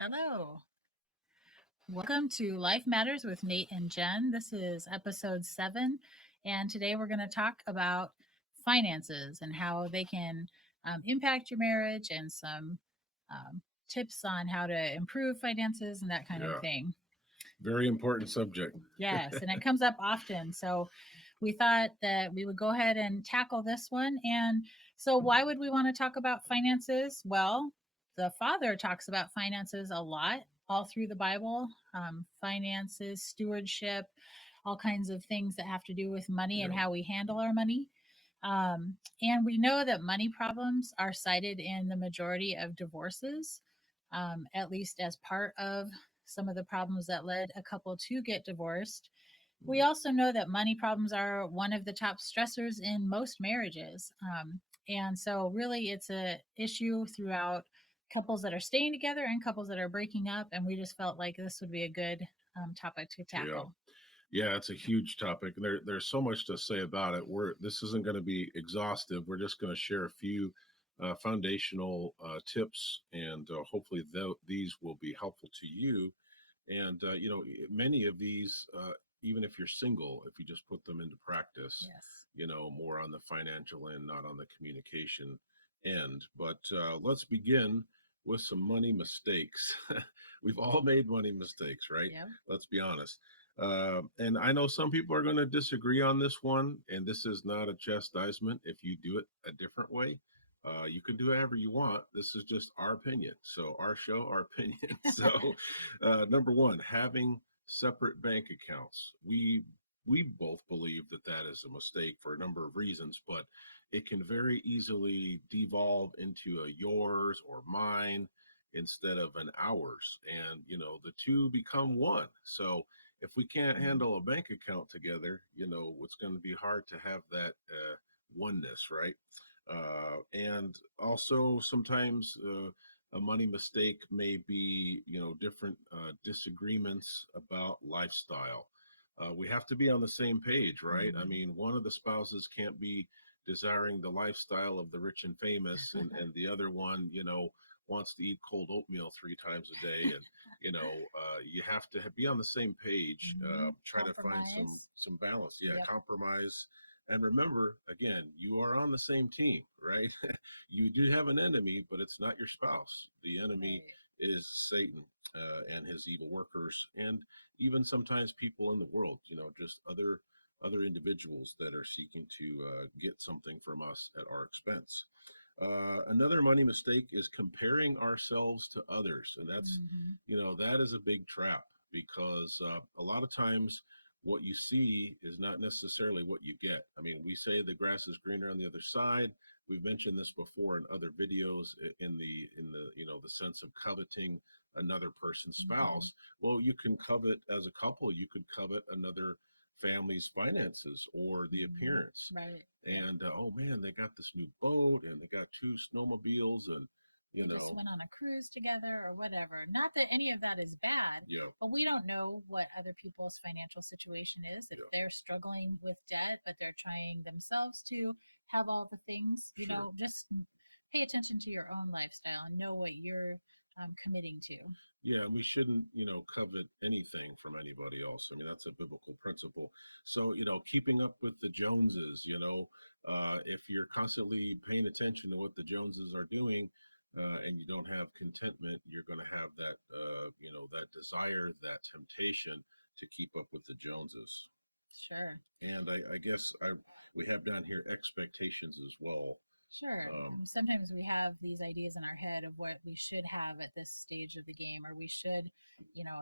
Hello. Welcome to Life Matters with Nate and Jen. This is episode 7, and today we're going to talk about finances and how they can impact your marriage and some tips on how to improve finances and that kind of Yeah, thing. very important subject. Yes, and it comes up often. So we thought that we would go ahead and tackle this one. And so, why would we want to talk about finances? Well, the Father talks about finances a lot all through the Bible, finances, stewardship, all kinds of things that have to do with money and Yeah, how we handle our money. And we know that money problems are cited in the majority of divorces, at least as part of some of the problems that led a couple to get divorced. We also know that money problems are one of the top stressors in most marriages. And so, really, it's a issue throughout couples that are staying together and couples that are breaking up. And we just felt like this would be a good topic to yeah, tackle. yeah. It's a huge topic. There's so much to say about it. This isn't going to be exhaustive. We're just going to share a few foundational tips, and hopefully these will be helpful to you. And many of these, even if you're single, if you just put them into practice, Yes. more on the financial end, not on the communication end. But let's begin with some money mistakes. We've all made money mistakes, right? Yep. Let's be honest. And I know some people are going to disagree on this one, and this is not a chastisement if you do it a different way. You can do whatever you want. This is just our opinion. So, our show, our opinion. So, number one, having separate bank accounts. We both believe that that is a mistake for a number of reasons, but it can very easily devolve into a yours or mine instead of an ours. And, the two become one. So if we can't handle a bank account together, it's going to be hard to have that oneness, right? And also sometimes a money mistake may be, different disagreements about lifestyle. We have to be on the same page, right? I mean, one of the spouses can't be desiring the lifestyle of the rich and famous, and the other one, wants to eat cold oatmeal 3 times a day, and you have to be on the same page. Try to find some Compromise. some balance. Yeah, Yep. compromise. And remember, again, you are on the same team, right? You do have an enemy, but it's not your spouse. The enemy Right. is Satan and his evil workers, and even sometimes people in the world. Just other individuals that are seeking to get something from us at our expense. Another money mistake is comparing ourselves to others, and Mm-hmm. that is a big trap because a lot of times what you see is not necessarily what you get. I mean, we say the grass is greener on the other side. We've mentioned this before in other videos in the the sense of coveting another person's Mm-hmm. spouse. Well, you can covet as a couple. You could covet another family's finances or the Mm-hmm. appearance. Right. Yep. And oh man, they got this new boat and they got 2 snowmobiles, and you They just know, went on a cruise together or whatever. Not that any of that is bad, yeah, but we don't know what other people's financial situation is. If yeah, they're struggling with debt, but they're trying themselves to have all the things, sure. just pay attention to your own lifestyle and know what you're committing to. Yeah, we shouldn't, covet anything from anybody else. I mean, that's a biblical principle. So, keeping up with the Joneses, if you're constantly paying attention to what the Joneses are doing, and you don't have contentment, you're going to have that, that desire, that temptation to keep up with the Joneses. Sure. And I guess we have down here expectations as well. Sure. Um, Sometimes we have these ideas in our head of what we should have at this stage of the game, or we should,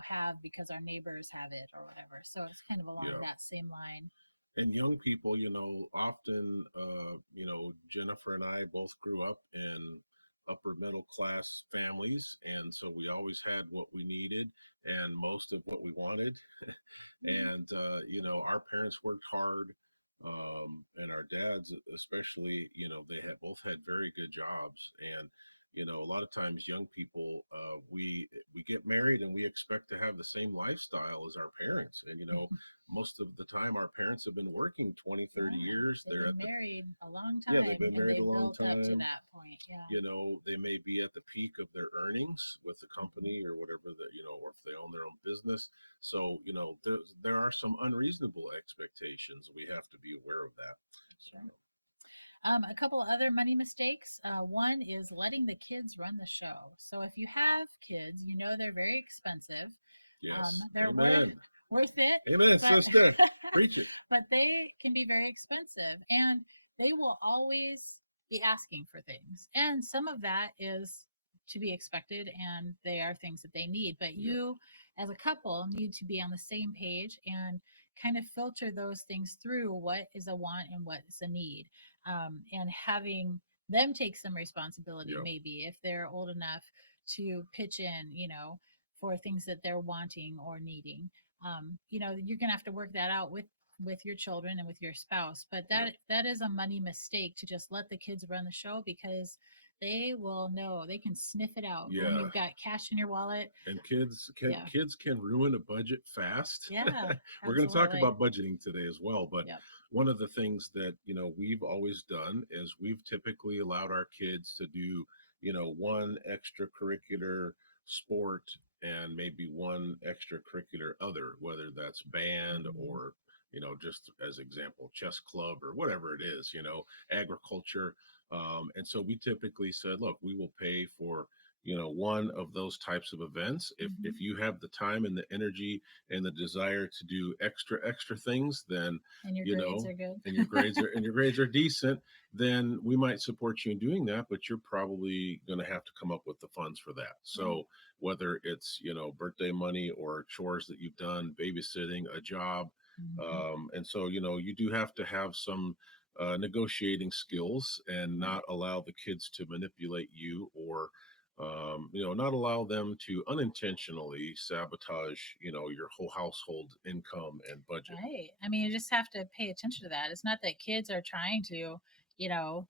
have because our neighbors have it or whatever. So it's kind of along yeah. that same line. And young people, often, Jennifer and I both grew up in upper middle class families. And so we always had what we needed and most of what we wanted. Mhm. And, our parents worked hard. And our dads, especially, they had both had very good jobs. And, a lot of times young people, we get married and we expect to have the same lifestyle as our parents. And, most of the time our parents have been working 20, 30 Yeah, years. they've They're been at the married a long Yeah, they've time been and married a they've long built up to time. that point. Yeah, They may be at the peak of their earnings with the mhm, company or whatever that, or if they own their own business. So, there are some unreasonable expectations. We have to be aware of that. sure. A couple of other money mistakes. One is letting the kids run the show. So if you have kids, you know they're very expensive. Yes. They're Amen. worth it, Amen, but sister. Preach it. but they can be very expensive, and they will always be asking for things. And some of that is to be expected, and they are things that they need. But Yep. you, as a couple, need to be on the same page and kind of filter those things through what is a want and what is a need, and having them take some responsibility, Yep. maybe if they're old enough to pitch in, for things that they're wanting or needing. You're gonna have to work that out with your children and with your spouse. But Yep. that is a money mistake to just let the kids run the show, because they will know, they can sniff it out when Yeah. you've got cash in your wallet. And kids can Yeah, kids can ruin a budget fast. yeah, We're going to talk absolutely. about budgeting today as well, but Yep. one of the things that, we've always done is we've typically allowed our kids to do, one extracurricular sport and maybe one extracurricular other, whether that's band Hmm. or, just as example, chess club or whatever it is, agriculture. And so we typically said, look, we will pay for one of those types of events. If Hmm. you have the time and the energy and the desire to do extra things, then And your you grades know are good. and your grades are decent, then we might support you in doing that, but you're probably going to have to come up with the funds for that. Right. So whether it's birthday money or chores that you've done, babysitting, a job, Hmm. and so you do have to have some negotiating skills and Right. not allow the kids to manipulate you, or not allow them to unintentionally sabotage, your whole household income and budget. Right. I mean, you just have to pay attention to that. It's not that kids are trying to, you know,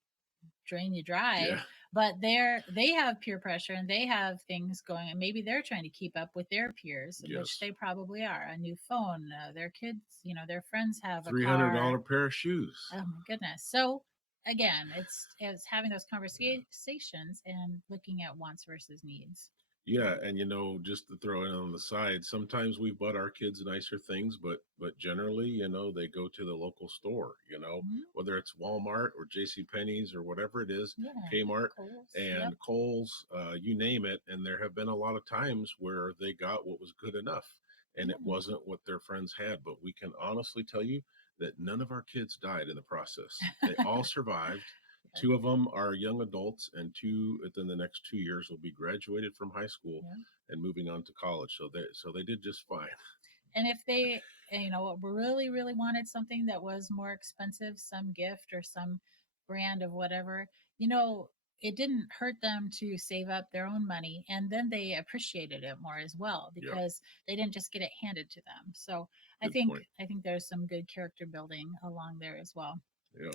drain you dry, Yeah. but they have peer pressure and they have things going, and maybe they're trying to keep up with their peers, which Yes. they probably are. A new phone, their kids, their friends have a $300 car. pair of shoes. Oh my goodness. So again, it's having those conversations and looking at wants versus needs. Yeah, and just to throw in on the side, sometimes we bought our kids nicer things, but generally, they go to the local store, Mhm. whether it's Walmart or J.C. Penney's or whatever it is, Yeah. Kmart Coles. and Yep. Kohl's, you name it. And there have been a lot of times where they got what was good enough, and it Yeah. wasn't what their friends had. But we can honestly tell you that none of our kids died in the process. They all survived. Yeah. Two of them are young adults, and two within the next 2 years will be graduated from high school Yeah. and moving on to college. So they did just fine. And if they, really, really wanted something that was more expensive, some gift or some brand of whatever, it didn't hurt them to save up their own money. And then they appreciated it more as well, Yeah, because they didn't just get it handed to them. So I good think, point. I think there's some good character building along there as well. Yeah,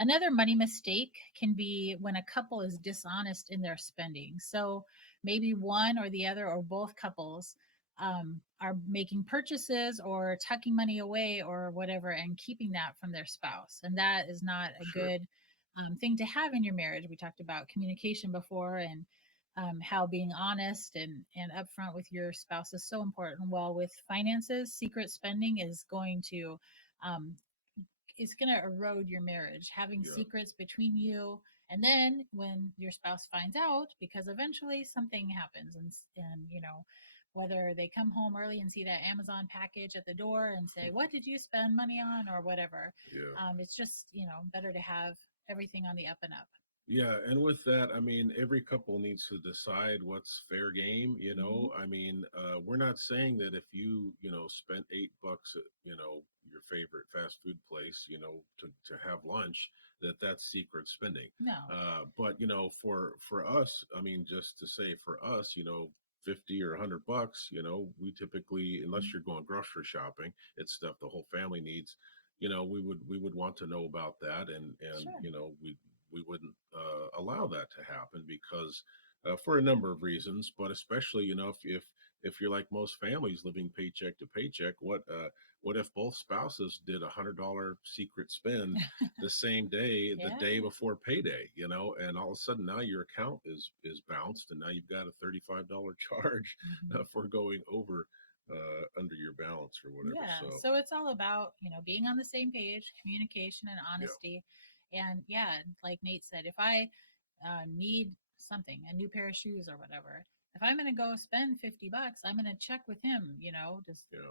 Another money mistake can be when a couple is dishonest in their spending. So maybe one or the other or both couples are making purchases or tucking money away or whatever and keeping that from their spouse. And that is not a sure. good thing to have in your marriage. We talked about communication before, and how being honest and upfront with your spouse is so important. Well, with finances, secret spending um, is going to erode your marriage, having Yeah, secrets between you. And then when your spouse finds out, because eventually something happens, and whether they come home early and see that Amazon package at the door and say, what did you spend money on, or whatever, yeah. it's just better to have everything on the up and up. Yeah, and with that, I mean, every couple needs to decide what's fair game. Hmm. I mean, we're not saying that if you, spent $8 at, your favorite fast food place, to have lunch, that's secret spending. No. But for us, I mean, just to say for us, 50 or $100, we typically, unless Mhm. you're going grocery shopping, it's stuff the whole family needs. We would want to know about that, and Sure. we wouldn't allow that to happen because for a number of reasons, but especially if you're like most families living paycheck to paycheck, what if both spouses did $100 secret spend the same day, the Yeah. day before payday, and all of a sudden now your account is bounced, and now you've got a $35 charge Mhm. for going over under your balance or whatever. Yeah. So So it's all about, being on the same page, communication and yeah, honesty. And yeah, like Nate said, if I need something, a new pair of shoes or whatever, if I'm going to go spend $50, I'm going to check with him, yeah,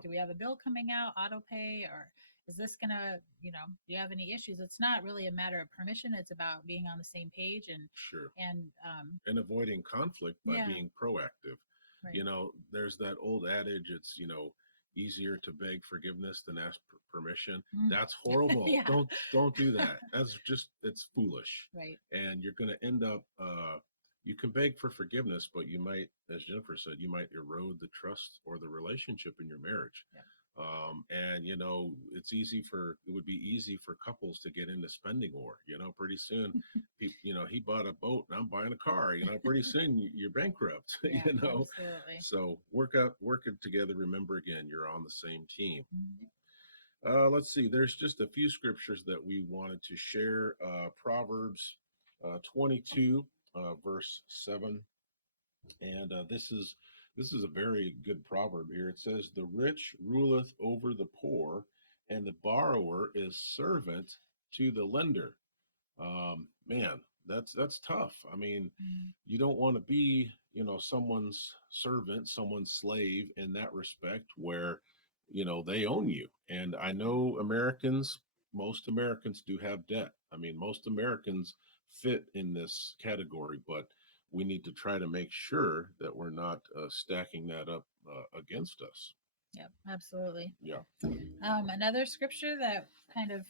do we have a bill coming out, auto pay, or is this going to, do you have any issues? It's not really a matter of permission. It's about being on the same page sure. and, And avoiding conflict by yeah, being proactive. right. There's that old adage, it's, easier to beg forgiveness than ask permission. Mm. That's horrible. Yeah, Don't do that. That's just it's foolish. right. And you're going to end up you can beg for forgiveness, but you might, as Jennifer said, you might erode the trust or the relationship in your marriage. Yeah. And it would be easy for couples to get into spending war. Pretty soon, he bought a boat and I'm buying a car. Pretty soon you're bankrupt. Yeah, absolutely. So work it together. Remember, again, you're on the same team. Mhm. Let's see. There's just a few scriptures that we wanted to share. Proverbs 22, verse 7, and this is a very good proverb here. It says, "The rich ruleth over the poor, and the borrower is servant to the lender." Man, that's tough. I mean, Mhm. you don't want to be, someone's servant, someone's slave in that respect, where they own you. And I know most Americans do have debt. I mean, most Americans fit in this category, but we need to try to make sure that we're not stacking that up against us. Yep, absolutely. Yeah, Another scripture that kind of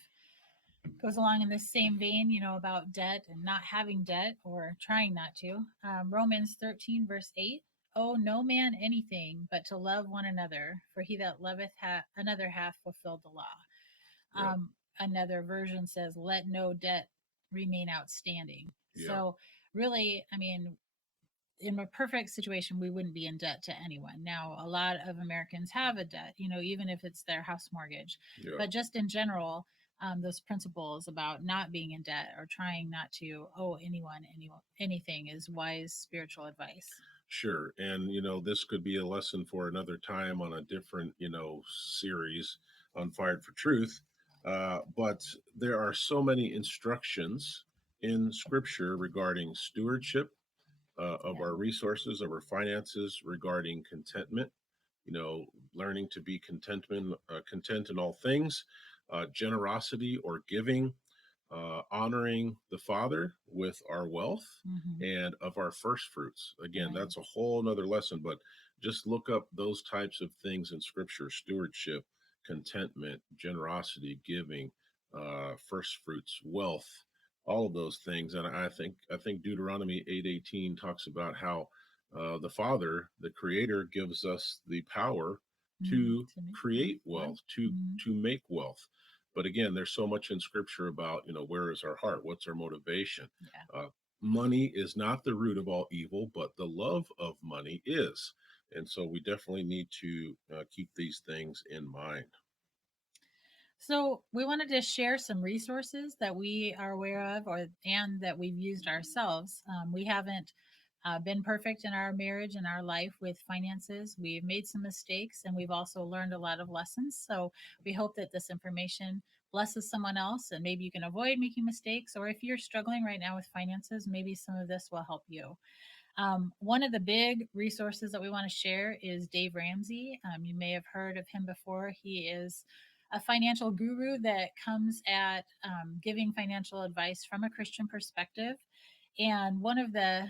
goes along in this same vein, about debt and not having debt or trying not to. Romans 13, verse 8. Owe no man anything but to love one another, for he that loveth another hath fulfilled the law. yeah, Another version says, let no debt remain outstanding. yeah, So, really, I mean, in a perfect situation, we wouldn't be in debt to anyone. Now, a lot of Americans have a debt, even if it's their house mortgage. yeah. But just in general, those principles about not being in debt or trying not to owe anything is wise spiritual advice. Sure. And, this could be a lesson for another time on a different, series on Fired for Truth. But there are so many instructions in Scripture regarding stewardship of Yeah. our resources, of our finances, regarding contentment, you know, learning to be content in all things, generosity or giving, honoring the Father with our wealth Mm-hmm. and of our first fruits. Again, Right. that's a whole nother lesson, but just look up those types of things in Scripture: stewardship, contentment, generosity, giving, first fruits, wealth, all of those things. And I think Deuteronomy 8:18 talks about how the Father, the Creator, gives us the power to To me. create Yeah. wealth, to Mm-hmm. to make wealth. But again, there's so much in Scripture about where is our heart, what's our motivation. Yeah. Uh, Money is not the root of all evil, but the love of money is. And so we definitely need to keep these things in mind. So we wanted to share some resources that we are aware of, and that we've used ourselves. We haven't been perfect in our marriage and our life with finances. We've made some mistakes, and we've also learned a lot of lessons. So we hope that this information blesses someone else, and maybe you can avoid making mistakes. Or if you're struggling right now with finances, maybe some of this will help you. One of the big resources that we want to share is Dave Ramsey. You may have heard of him before. He is a financial guru that comes at giving financial advice from a Christian perspective. And one of the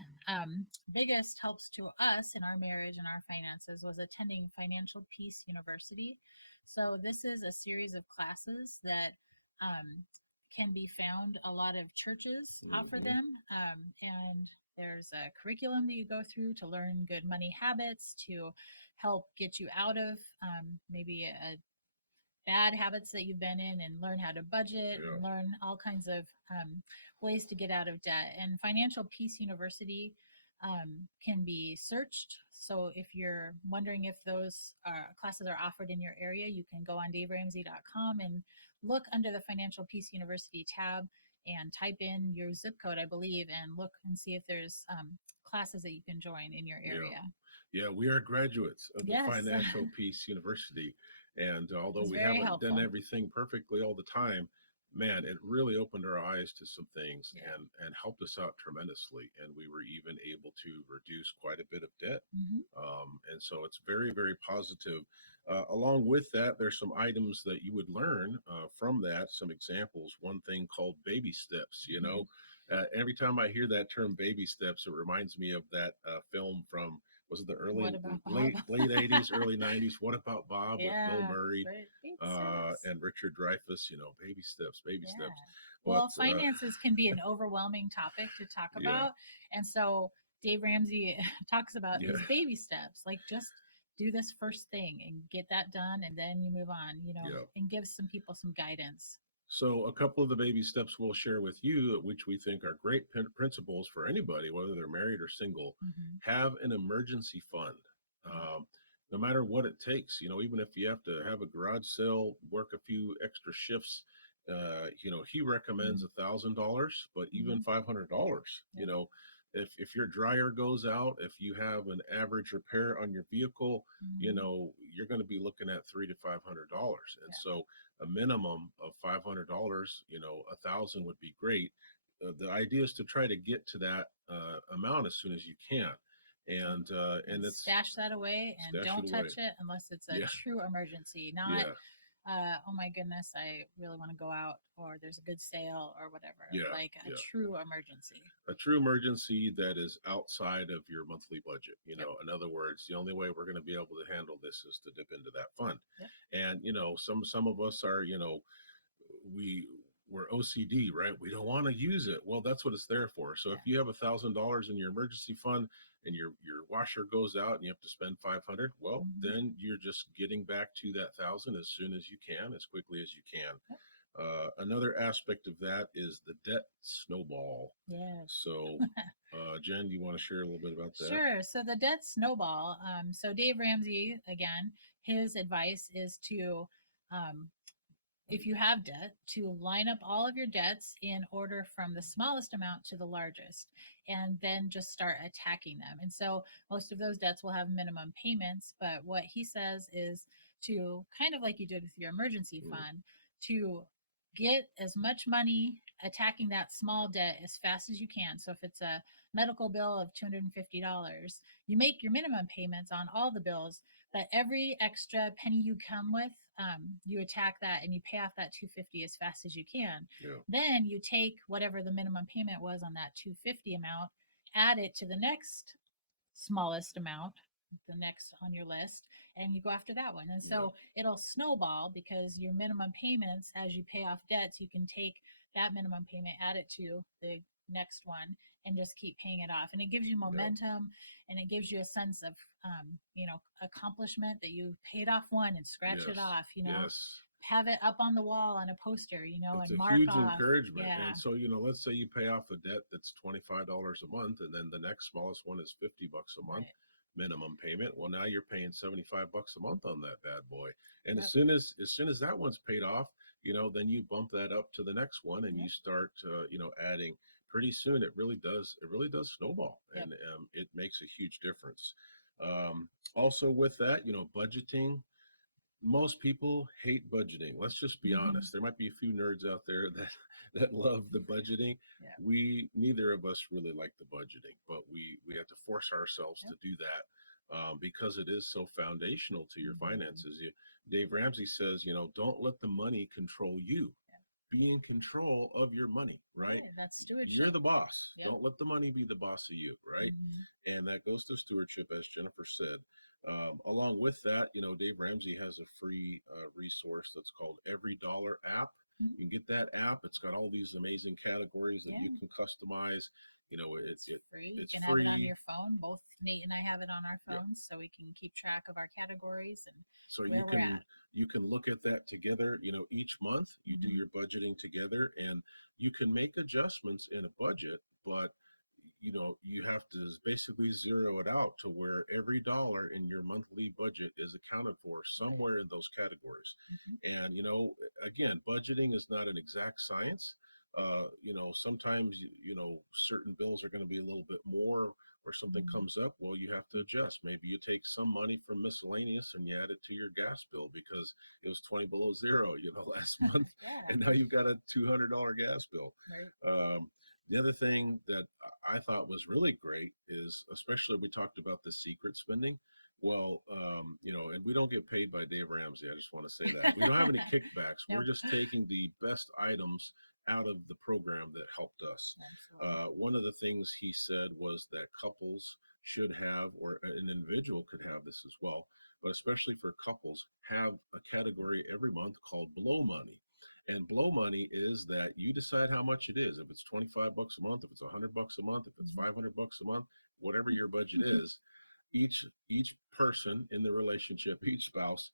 biggest helps to us in our marriage and our finances was attending Financial Peace University. So, this is a series of classes that can be found. A lot of churches offer Hmm. them. And there's a curriculum that you go through to learn good money habits to help get you out of maybe a bad habits that you've been in, and learn how to budget Yeah. and learn all kinds of ways to get out of debt. And Financial Peace University can be searched So if you're wondering if those classes are offered in your area, you can go on daveramsey.com and look under the Financial Peace University tab and type in your zip code, I believe, and look and see if there's classes that you can join in your Yeah. area. Yeah, we are graduates of the Yes, it Financial Peace University. And although was we very haven't done helpful. everything perfectly all the time, man, it really opened our eyes to some things Yeah. and helped us out tremendously. And we were even able to reduce quite a bit of debt. Hmm. And so it's very, very positive. Along with that, there's some items that you would learn from that, some examples. One thing called baby steps, every time I hear that term baby steps, it reminds me of that film from, was it the early What about Bob? late 80s, early 90s? What About Bob with Bill Yeah, Murray but baby steps. and Richard Dreyfuss? Baby steps, baby steps. Yeah. But Well, finances can be an overwhelming topic to talk yeah, about. And so Dave Ramsey talks about yeah, these baby steps, like just do this first thing and get that done, and then you move on, yeah. and give some people some guidance. So, a couple of the baby steps we'll share with you, which we think are great principles for anybody, whether they're married or single. Hmm. Have an emergency fund, Yeah. um, no matter what it takes. Even if you have to have a garage sale, work a few extra shifts. He recommends Hmm. $1,000, but even Hmm. $500. Yep. If your dryer goes out, if you have an average repair on your vehicle, Hmm. you're going to be looking at $300 to $500, and Yeah. so a minimum of $500, 1,000 would be great. The idea is to try to get to that amount as soon as you can, Yep. and And it's stash that away and stash it don't away. touch it unless it's a Yeah, true emergency, not yeah, oh my goodness, I really want to go out, or there's a good sale, or whatever. yeah, Like a yeah. true emergency. A true emergency that is outside of your monthly budget. Yep. In other words, the only way we're going to be able to handle this is to dip into that fund. Yep. And some of us are, we we're OCD, right? We don't want to use it. Well, that's what it's there for. So if Yeah. you have $1,000 in your emergency fund and your washer goes out and you have to spend 500, well, Hmm. then you're just getting back to that thousand as soon as you can, as quickly as you can. Yep. Another aspect of that is the debt snowball. Yes. So, Jen, do you want to share a little bit about that? Sure. So the debt snowball. So Dave Ramsey, again, his advice is to um, if you have debt, to line up all of your debts in order from the smallest amount to the largest, and then just start attacking them. And so most of those debts will have minimum payments, but what he says is to kind of like you did with your emergency Mm, fund, to get as much money attacking that small debt as fast as you can. So if it's a medical bill of $250, you make your minimum payments on all the bills, but every extra penny you come with, you attack that and you pay off that 250 as fast as you can. yeah, Then you take whatever the minimum payment was on that 250 amount, add it to the next smallest amount, the next on your list, and you go after that one. And yeah, so it'll snowball because your minimum payments, as you pay off debts, you can take that minimum payment, add it to the next one, and just keep paying it off. And it gives you yeah. momentum, and it gives you a sense of, accomplishment that you paid off one and scratch it Yes, off, yes. have it up on the wall on a poster, It's and a mark huge off. encouragement. Yeah. And so, let's say you pay off a debt that's $25 a month, and then the next smallest one is $50 a month Right. minimum payment. Well, now you're paying $75 a month on that bad boy. And Yep. as soon as that one's paid off, then you bump that up to the next one, and you Yep. start, adding. Pretty soon, it really does snowball, Yep. and it makes a huge difference. Also, with that, budgeting, most people hate budgeting. Let's just be Hmm. honest. There might be a few nerds out there that that love the budgeting. Yep. We neither of us really like the budgeting, but we have to force ourselves Yep. to do that because it is so foundational to your Hmm. finances. Dave Ramsey says, don't let the money control you. Yep. Be in control of your money, right? Right. That's You're stewardship. the boss. Yep. Don't let the money be the boss of you, right? Hmm. And that goes to stewardship, as Jennifer said. Along with that, Dave Ramsey has a free resource that's called Every Dollar app. Hmm. You can get that app. It's got all these amazing categories that you Yeah. can customize. It's free. You It's can have it on free. your phone. Both Nate and I have it on our Yeah. phones, so we can keep track of our categories and So you where we're can at. you can look at that together. Each month you do Hmm. your budgeting together, and you can make adjustments in a budget, but you have to basically zero it out to where every dollar in your monthly budget is accounted for Right. somewhere in those categories. Hmm. And again, budgeting is not an exact science. Sometimes certain bills are going to be a little bit more, or something Hmm. comes up. Well, you have to adjust. Maybe you take some money from miscellaneous and you add it to your gas bill because it was 20 below zero, last month, Yeah. and now you've got a $200 gas bill. Right. Um, the other thing that I thought was really great is, especially we talked about the secret spending. Well, and we don't get paid by Dave Ramsey. I just want to say that we don't have any kickbacks. We're Nope. just taking the best items out of the program that helped us. Absolutely. One of the things he said was that couples should have, or an individual could have this as well, but especially for couples, have a category every month called blow money. And blow money is that you decide how much it is. If it's 25 bucks a month, if it's 100 bucks a month, if it's 500 bucks a month, whatever your budget Hmm. is, each person in the relationship, each spouse,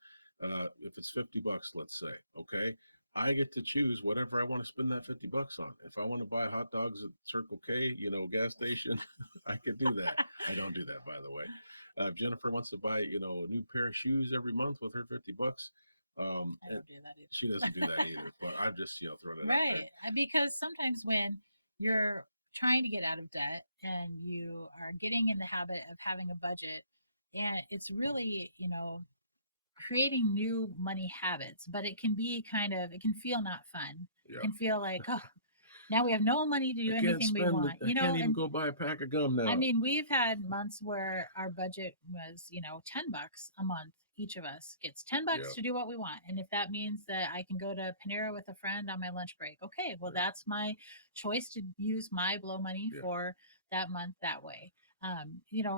if it's 50 bucks, let's say, okay, I get to choose whatever I want to spend that 50 bucks on. If I want to buy hot dogs at Circle K, gas station, I could do that. I don't do that, by the way. If Jennifer wants to buy, a new pair of shoes every month with her 50 bucks, I and don't do that she either. doesn't do that either. But I've just, thrown it out there. Right. Because sometimes when you're trying to get out of debt and you are getting in the habit of having a budget, and it's really, creating new money habits, but it can feel not fun. It Yeah. can feel like, oh, now we have no money to I do can't anything we spend it. want, I can't even and go buy a pack of gum I now. mean, we've had months where our budget was, $10 a month. Each of us gets $10 Yeah. to do what we want. And if that means that I can go to Panera with a friend on my lunch break, okay, well, Yeah. that's my choice to use my blow money Yeah. for that month that way.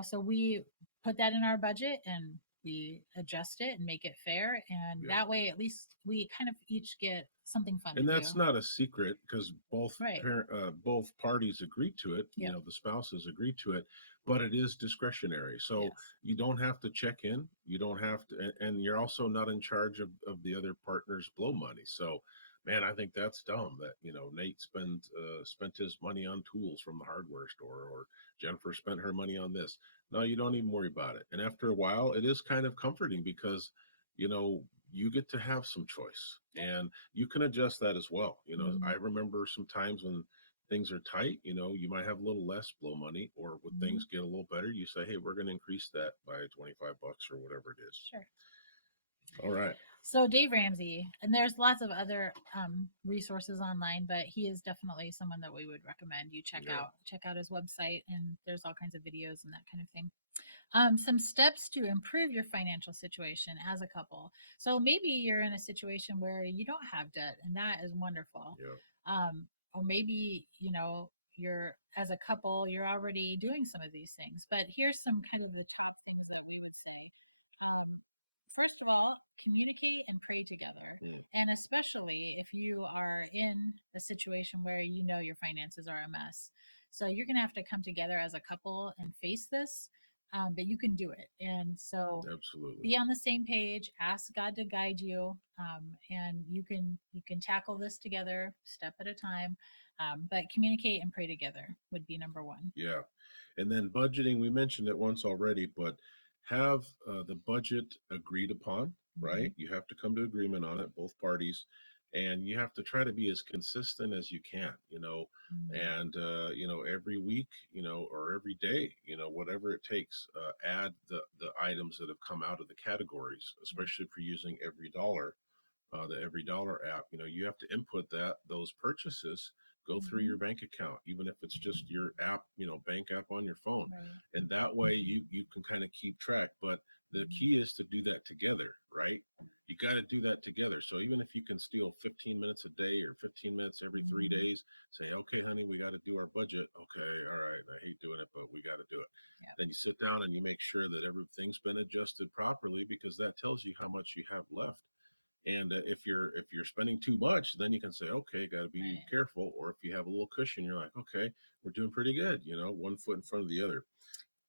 So we put that in our budget and we adjust it and make it fair. And Yeah. that way, at least we kind of each get something fun to And do. that's not a secret because Right. both parties agreed to it. Yep. The spouses agreed to it, but it is discretionary. So Yes. you don't have to check in. You don't have to, and you're also not in charge of the other partner's blow money. So, man, I think that's dumb that Nate spent his money on tools from the hardware store, or Jennifer spent her money on this. No, you don't even worry about it. And after a while, it is kind of comforting because you get to have some choice, Yep. and you can adjust that as well. I Hmm. remember some times when things are tight, you might have a little less blow money, or when Hmm. things get a little better, you say, hey, we're going to increase that by 25 bucks or whatever it is. Sure. All right. So Dave Ramsey, and there's lots of other resources online, but he is definitely someone that we would recommend you check Yeah. out. Check out his website, and there's all kinds of videos and that kind of thing. Some steps to improve your financial situation as a couple. So maybe you're in a situation where you don't have debt, and that is wonderful. Yeah. Or maybe you're as a couple, you're already doing some of these things. But here's some kind of the top things that we would say. First of all, communicate and pray together. And especially if you are in a situation where you know your finances are a mess. So you're going to have to come together as a couple and face this, but you can do it. And so Absolutely. be on the same page, ask God to guide you, and you can tackle this together, step at a time. But communicate and pray together would be number one. Yeah. And then budgeting, we mentioned it once already, but have the budget agreed upon, right? You have to come to agreement on it, both parties, and you have to try to be as consistent as you can, and every week, or every day, whatever it takes, add the items that have come out of the categories, especially if you're using the every dollar app. You have to input those purchases, go through your bank account, even if it's just your app, bank app on your phone. And that way you can kind of keep track. But the key is to do that together, right? You got to do that together. So even if you can steal 15 minutes a day or 15 minutes every 3 days, say, okay, honey, we got to do our budget. Okay, all right, I hate doing it, but we got to do it. Yeah. Then you sit down and you make sure that everything's been adjusted properly, because that tells you how much you have left. And if you're spending too much, then you can say, okay, got to be careful. Or if you have a little cushion, you're like, okay, we're doing pretty good. One foot in front of the other.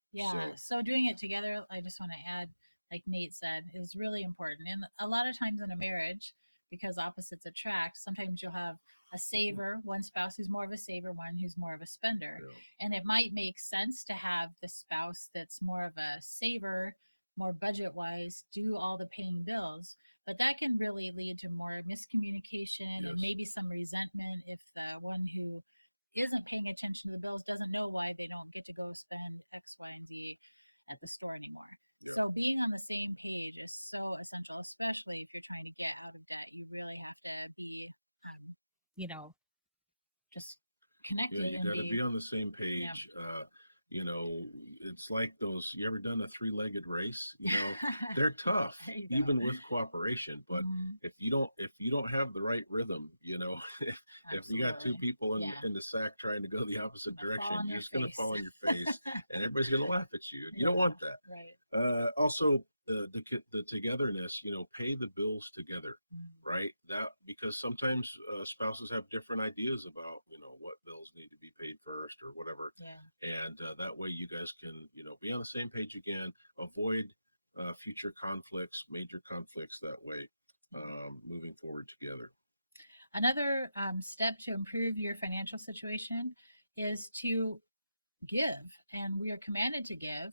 Yeah. So doing it together, I just want to add, like Nate said, is really important. And a lot of times in a marriage, because opposites attract. Sometimes you'll have a saver, one spouse who's more of a saver, one who's more of a spender. And it might make sense to have the spouse that's more of a saver, more budget wise, do all the paying bills. But that can really lead to more miscommunication or maybe some resentment if the one who isn't paying attention to the bills doesn't know why they don't get to go spend X, Y, and Z at the store anymore. So being on the same page is so essential, especially if you're trying to get out of debt. You really have to be, you know, just Yeah, connected you and got to be, be on the same yeah. page. You know, it's like those. You ever done a three-legged race? You know, they're tough, There you go. even with cooperation. But Mm-hmm. if you don't have the right rip, you know, if you got two Absolutely. people Yeah. in the sack trying to go the It's opposite gonna fall direction, on you're your just going to face. fall on your face, and everybody's going to laugh at you. You don't Yeah. want that. Right. Also, the togetherness. You know, pay the bills together, Mm-hmm. right? That because sometimes spouses have different ideas about what bills need to be paid first or whatever, Yeah. and that way you guys can be on the same page again, avoid future conflicts, major conflicts that way, Yeah. moving forward together. Another step to improve your financial situation is to give, and we are commanded to give.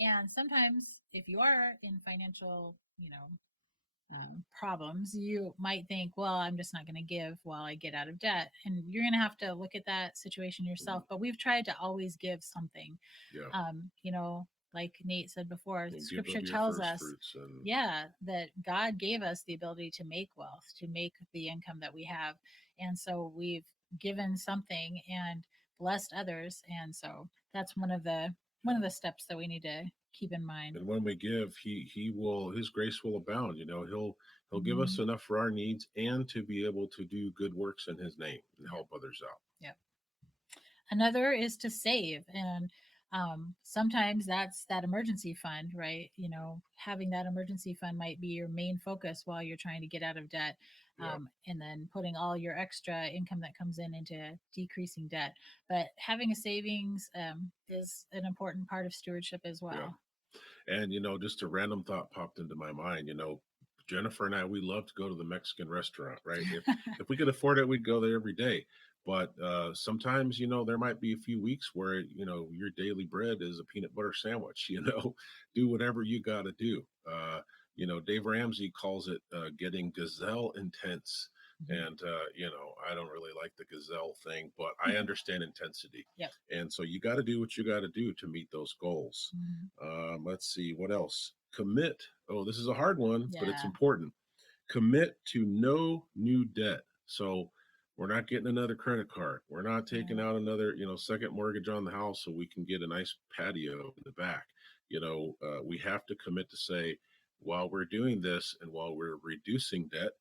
And sometimes, if you are in financial, problems, you might think, well, I'm just not going to give while I get out of debt. And you're going to have to look at that situation yourself. Mhm. But we've tried to always give something. Yeah, You know, like Nate said before, and give scripture of your tells first us, fruits and yeah, that God gave us the ability to make wealth, to make the income that we have. And so we've given something and blessed others. And so that's one of the steps that we need to keep in mind. and when we give, his grace will abound. He'll give us Mhm. enough for our needs and to be able to do good works in his name and Yep. help others out. Yep. Another is to save. And sometimes that's that emergency fund, right? Having that emergency fund might be your main focus while you're trying to get out of debt. Yeah, And then putting all your extra income that comes in into decreasing debt. But having a savings is an important part of stewardship as yeah. well. And just a random thought popped into my mind. Jennifer and I, we love to go to the Mexican restaurant, right? If we could afford it, we'd go there every day. But sometimes, there might be a few weeks where your daily bread is a peanut butter sandwich. Do whatever you got to do. Dave Ramsey calls it getting gazelle intense. Mhm. And I don't really like the gazelle thing, but I understand intensity. Yep. And so you got to do what you got to do to meet those goals. Mhm. Let's see what else. Commit. Oh, this is a hard one, but it's Yeah. important. Commit to no new debt. So we're not getting another credit card. We're not taking Right. out another, second mortgage on the house so we can get a nice patio in the back. We have to commit to say, while we're doing this and while we're reducing debt,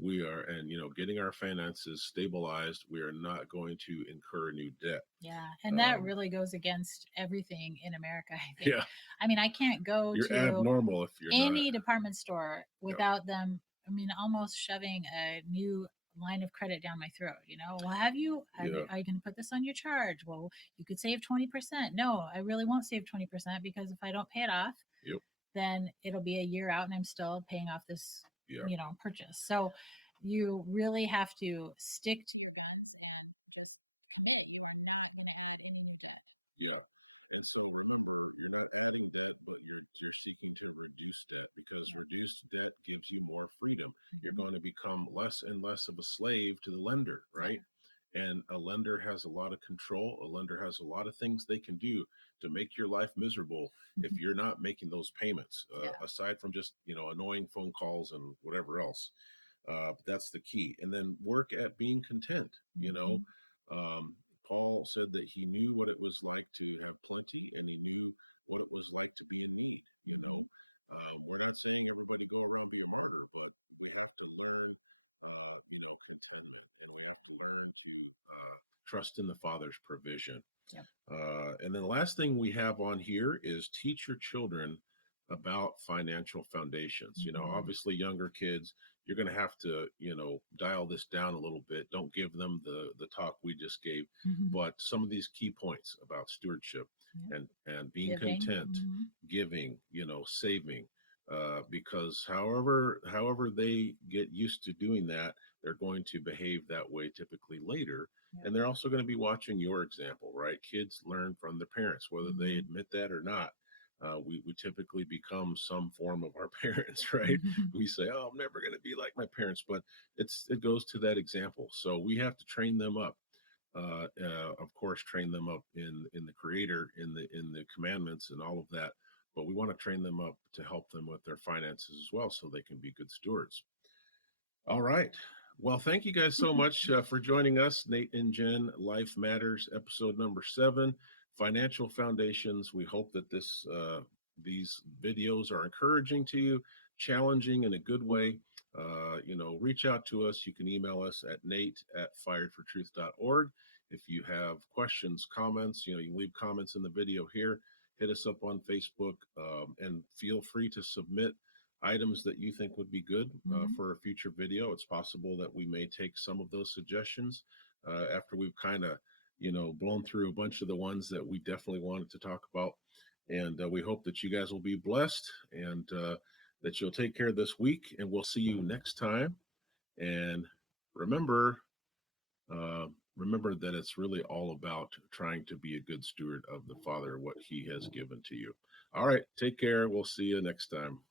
we are, and getting our finances stabilized, we are not going to incur new debt. Yeah, and that Um, really goes against everything in America, I think. yeah, I mean, I can't go you're to abnormal if you're not. any department store Yep, without them, I mean, almost shoving a new line of credit down my throat. Well, yeah, are you going to put this on your charge? Well, you could save 20%. No, I really won't save 20% because if I don't pay it off, yep, then it'll be a year out and I'm still paying off this, yeah. purchase. So you really have to stick to your guns and just commit. You're not going to add any new debt. Yeah. And so remember, you're not adding debt, but you're seeking to reduce debt because reduced debt gives you more freedom. You're going to become less and less of a slave to the lender, right? And a lender has a lot of control. A lender has a lot of things they can do to make your life miserable if you're not making those payments. Aside from just annoying phone calls and whatever else. That's the key. And then work at being content. You know, um, Paul said that he knew what it was like to have plenty, and he knew what it was like to be in need. We're not saying everybody go around and be a martyr, but we have to learn, contentment, and we have to learn to trust in the Father's provision. Yep. And then the last thing we have on here is teach your children about financial foundations. Mm-hmm. Obviously, younger kids, you're going to have to, dial this down a little bit. Don't give them the talk we just gave, Mm-hmm. but some of these key points about stewardship Yep. and being Giving. content, Mm-hmm. giving, saving. because however they get used to doing that, they're going to behave that way typically later. Yep. And they're also going to be watching your example, right? Kids learn from their parents, whether they Mhm. admit that or not. We typically become some form of our parents, right? Mhm. We say, "Oh, I'm never going to be like my parents," but it goes to that example. So we have to train them up. Of course, train them up in the Creator, in the commandments, and all of that. But we want to train them up to help them with their finances as well, so they can be good stewards. All right. Well, thank you guys so much for joining us. Nate and Jen, Life Matters, episode number 7, Financial Foundations. We hope that these videos are encouraging to you, challenging in a good way. Reach out to us. You can email us at nate@firedfortruth.org. If you have questions, comments, you can leave comments in the video here. Hit us up on Facebook, and feel free to submit items that you think would be good Mhm. for a future video. It's possible that we may take some of those suggestions after we've kind of, blown through a bunch of the ones that we definitely wanted to talk about. And we hope that you guys will be blessed, and that you'll take care this week. And we'll see you next time. And remember, uh, remember that it's really all about trying to be a good steward of the Father, what He has given to you. All right. Take care. We'll see you next time.